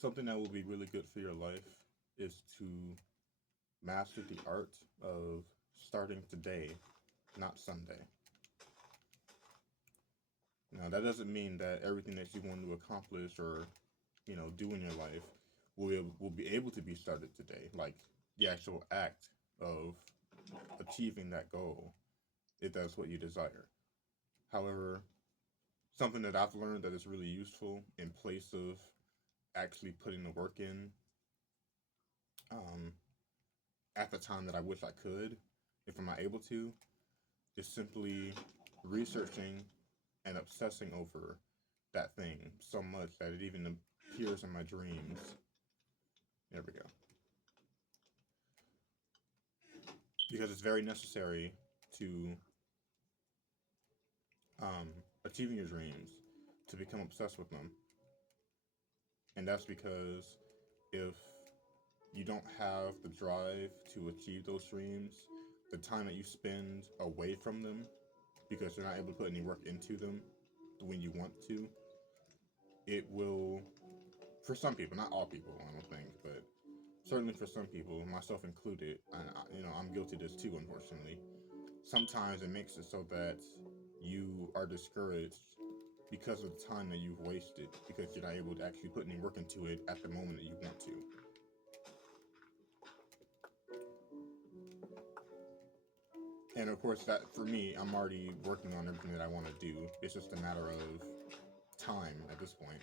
Something that will be really good for your life is to master the art of starting today, not Sunday. Now, that doesn't mean that everything that you want to accomplish or do in your life will be able to be started today. Like the actual act of achieving that goal, if that's what you desire. However, something that I've learned that is really useful in place of actually putting the work in um, at the time that I wish I could, if I'm not able to, is simply researching and obsessing over that thing so much that it even appears in my dreams. There we go. Because it's very necessary to um, achieving your dreams to become obsessed with them. And that's because if you don't have the drive to achieve those dreams, the time that you spend away from them because you're not able to put any work into them when you want to, it will, for some people, not all people, I don't think, but certainly for some people, myself included, and I'm guilty of this too, unfortunately. Sometimes it makes it so that you are discouraged because of the time that you've wasted because you're not able to actually put any work into it at the moment that you want to. And of course, that for me, I'm already working on everything that I want to do. It's just a matter of time at this point,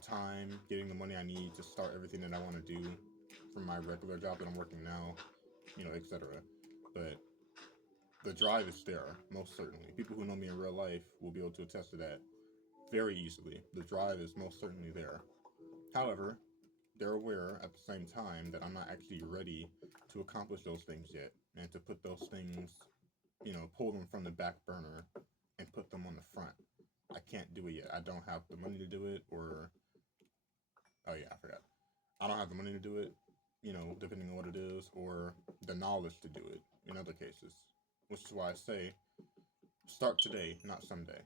time, getting the money I need to start everything that I want to do from my regular job that I'm working now, etc. But the drive is there, most certainly. People who know me in real life will be able to attest to that very easily. The drive is most certainly there. However, they're aware at the same time that I'm not actually ready to accomplish those things yet and to put those things, pull them from the back burner and put them on the front. I can't do it yet. I don't have the money to do it, or, oh yeah, I forgot. I don't have the money to do it, depending on what it is, or the knowledge to do it in other cases. Which is why I say start today, not someday.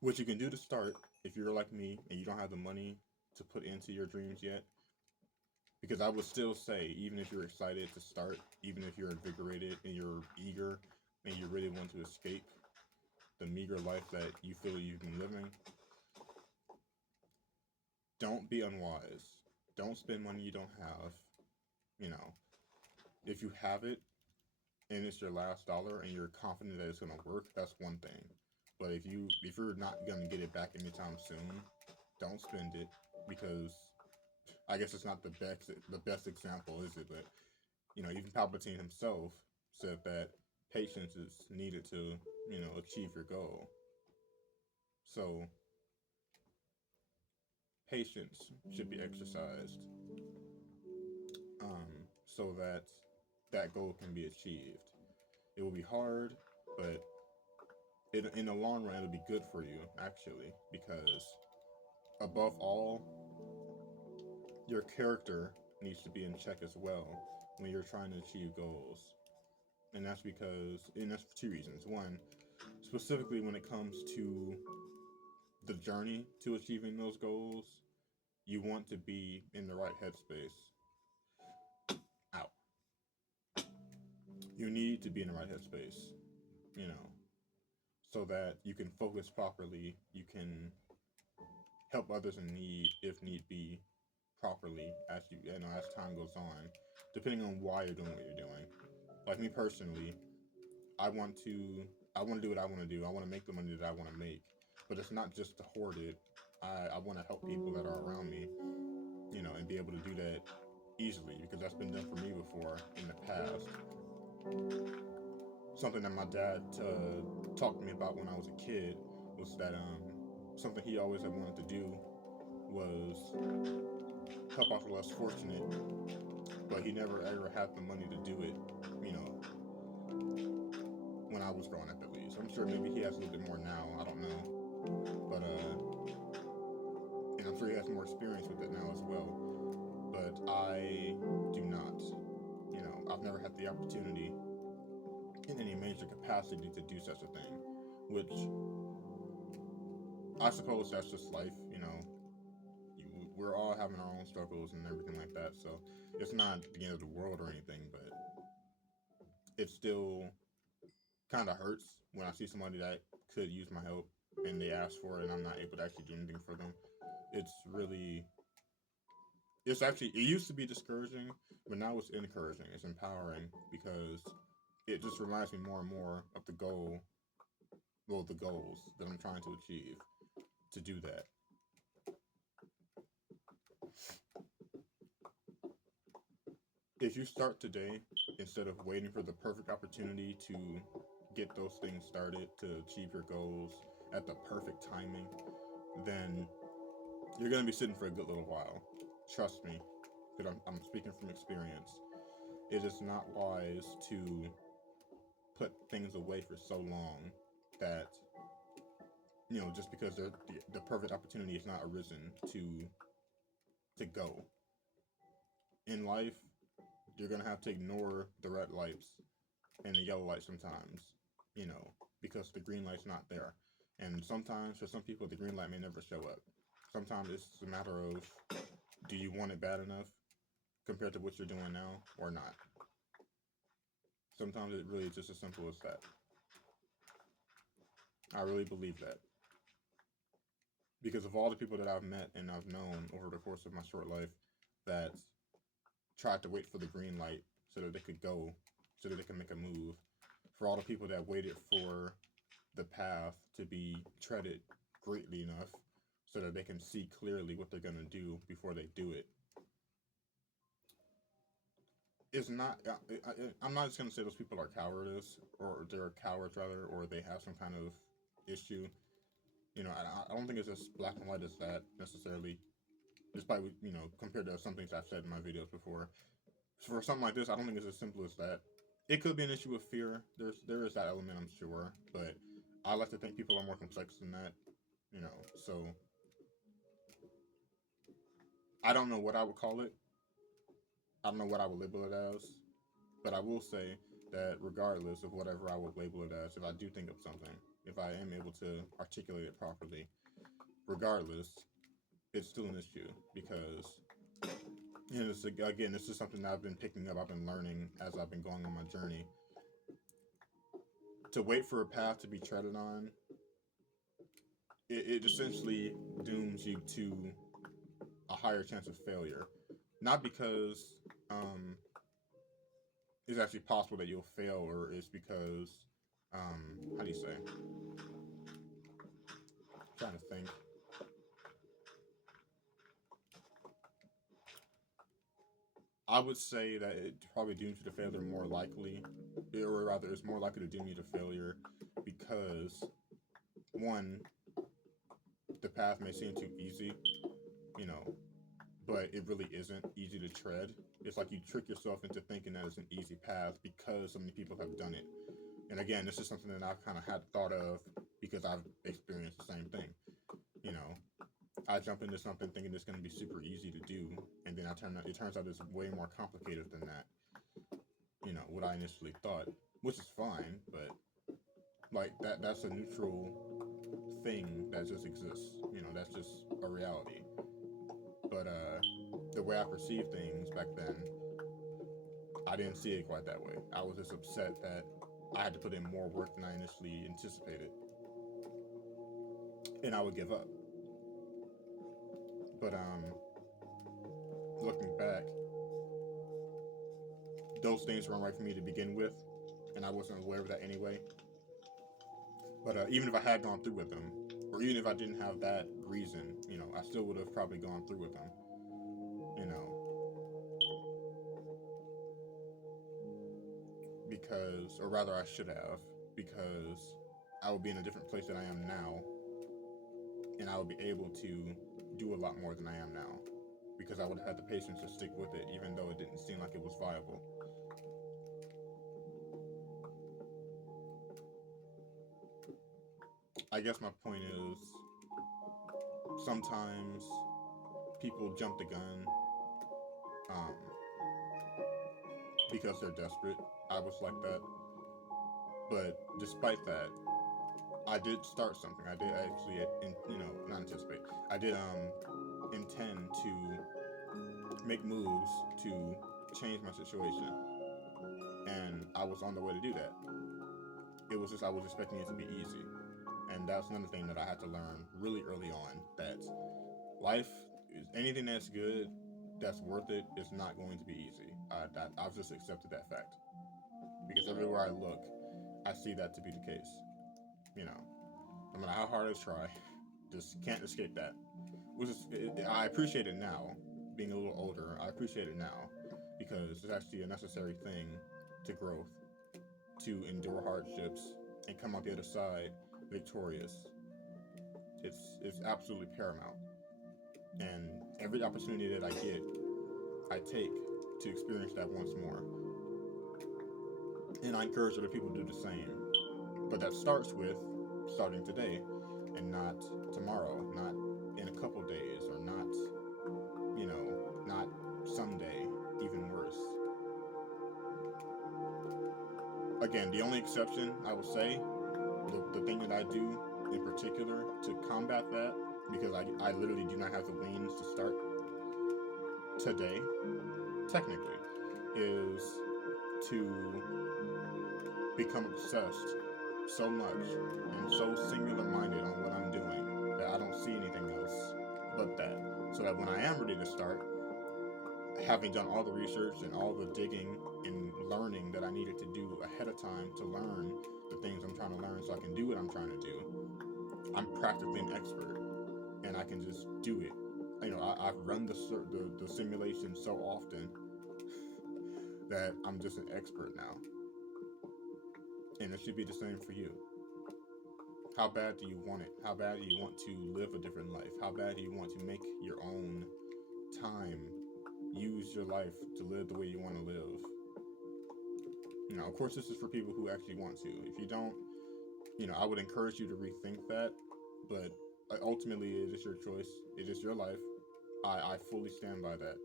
What you can do to start, if you're like me and you don't have the money to put into your dreams yet, because I would still say, even if you're excited to start, even if you're invigorated and you're eager and you really want to escape the meager life that you feel you've been living, don't be unwise. Don't spend money you don't have. You know, if you have it and it's your last dollar and you're confident that it's gonna work, that's one thing. But if you're not gonna get it back anytime soon, don't spend it because I guess it's not the best example, is it? But even Palpatine himself said that patience is needed to achieve your goal. So patience should be exercised so that that goal can be achieved. It will be hard, but in the long run, it'll be good for you actually, because above all, your character needs to be in check as well when you're trying to achieve goals. And that's for two reasons. One, specifically when it comes to the journey to achieving those goals, you want to be in the right headspace. Out. You need to be in the right headspace, you know, so that you can focus properly. You can help others in need, if need be, properly as time goes on, depending on why you're doing what you're doing. Like me personally, I want to I want to do what I want to do. I want to make the money that I want to make, but it's not just to hoard it. I want to help people that are around me, and be able to do that easily because that's been done for me before in the past. Something that my dad talked to me about when I was a kid was that something he always had wanted to do was help out the less fortunate, but he never ever had the money to do it. You know, when I was growing up, at least. I'm sure maybe he has a little bit more now. I don't know, but and I'm sure he has more experience with it now as well. But I do not. I've never had the opportunity in any major capacity to do such a thing, which I suppose that's just life. we're all having our own struggles and everything like that. So it's not the end of the world or anything, but it still kind of hurts when I see somebody that could use my help and they ask for it and I'm not able to actually do anything for them. It's really, it's actually, it used to be discouraging, but now it's encouraging. It's empowering because it just reminds me more and more of the goal, well, the goals that I'm trying to achieve to do that. If you start today instead of waiting for the perfect opportunity to get those things started to achieve your goals at the perfect timing, then you're going to be sitting for a good little while. Trust me, because I'm speaking from experience. It is not wise to put things away for so long that, just because the perfect opportunity has not arisen to go. In life, you're going to have to ignore the red lights and the yellow light sometimes, because the green light's not there. And sometimes, for some people, the green light may never show up. Sometimes it's a matter of, do you want it bad enough compared to what you're doing now or not? Sometimes it really is just as simple as that. I really believe that. Because of all the people that I've met and I've known over the course of my short life that tried to wait for the green light so that they could go, so that they could make a move, for all the people that waited for the path to be treaded greatly enough so that they can see clearly what they're going to do before they do it. It's not, I'm not just going to say those people are cowardice, or they're cowards rather, or they have some kind of issue. I don't think it's as black and white as that necessarily, despite, compared to some things I've said in my videos before. For something like this, I don't think it's as simple as that. It could be an issue of fear. There is that element, I'm sure, but I like to think people are more complex than that. So I don't know what I would call it. I don't know what I would label it as, but I will say that regardless of whatever I would label it as, if I do think of something, if I am able to articulate it properly, regardless, it's still an issue because, again, this is something that I've been picking up, I've been learning as I've been going on my journey. To wait for a path to be treaded on, it essentially dooms you to a higher chance of failure. Not because it's actually possible that you'll fail, or it's because, how do you say? I'm trying to think. I would say that it probably dooms you to failure more likely, or rather, it's more likely to doom you to failure because, one, the path may seem too easy, you know, but it really isn't easy to tread. It's like you trick yourself into thinking that it's an easy path because so many people have done it. And again, this is something that I've kind of had thought of because I've experienced the same thing. You know, I jump into something thinking it's going to be super easy to do, and then it turns out it's way more complicated than that. What I initially thought, which is fine, but like that's a neutral thing that just exists. That's just a reality. But the way I perceived things back then, I didn't see it quite that way. I was just upset that I had to put in more work than I initially anticipated, and I would give up. But looking back, those things weren't right for me to begin with, and I wasn't aware of that anyway. But even if I had gone through with them, or even if I didn't have that reason, I still would have probably gone through with them. Because, or rather, I should have, because I would be in a different place than I am now, and I would be able to do a lot more than I am now, because I would have had the patience to stick with it, even though it didn't seem like it was viable. I guess my point is, sometimes people jump the gun um, because they're desperate. I was like that. But despite that, I did start something. I did actually, not anticipate. I did intend to make moves to change my situation, and I was on the way to do that. It was just I was expecting it to be easy, and that's another thing that I had to learn really early on. That life is anything that's good, that's worth it, is not going to be easy. I've just accepted that fact because everywhere I look, I see that to be the case. You know, no matter how hard I try, just can't escape that. Which is, I appreciate it now, being a little older. I appreciate it now because it's actually a necessary thing to growth, to endure hardships and come out the other side victorious. It's absolutely paramount. And every opportunity that I get, I take to experience that once more. And I encourage other people to do the same. But that starts with starting today and not tomorrow, not in a couple days, or not, not someday, even worse. Again, the only exception I will say, the thing that I do in particular to combat that, because I literally do not have the means to start today, technically, is to become obsessed so much and so singular minded on what I'm doing that I don't see anything else but that. So that when I am ready to start, having done all the research and all the digging and learning that I needed to do ahead of time to learn the things I'm trying to learn so I can do what I'm trying to do, I'm practically an expert and I can just do it. I've run the simulation so often that I'm just an expert now. And it should be the same for you. How bad do you want it? How bad do you want to live a different life? How bad do you want to make your own time? Use your life to live the way you want to live. Of course, this is for people who actually want to. If you don't, I would encourage you to rethink that. But ultimately, it is your choice. It is your life. I fully stand by that.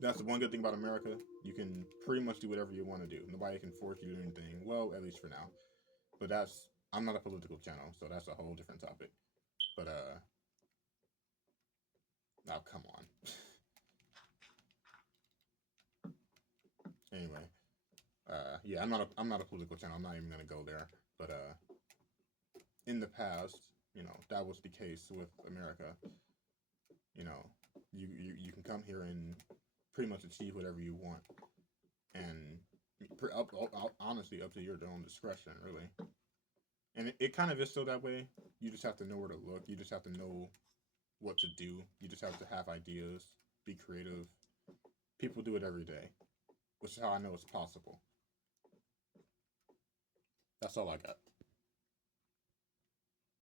That's the one good thing about America. You can pretty much do whatever you want to do. Nobody can force you to do anything. Well, at least for now. But I'm not a political channel, so that's a whole different topic. But now come on. Anyway, yeah, I'm not a political channel. I'm not even gonna go there. But in the past, that was the case with America. You can come here and pretty much achieve whatever you want, and honestly, up to your own discretion, really. And it kind of is still that way. You just have to know where to look. You just have to know what to do. You just have to have ideas, be creative. People do it every day, which is how I know it's possible. That's all I got.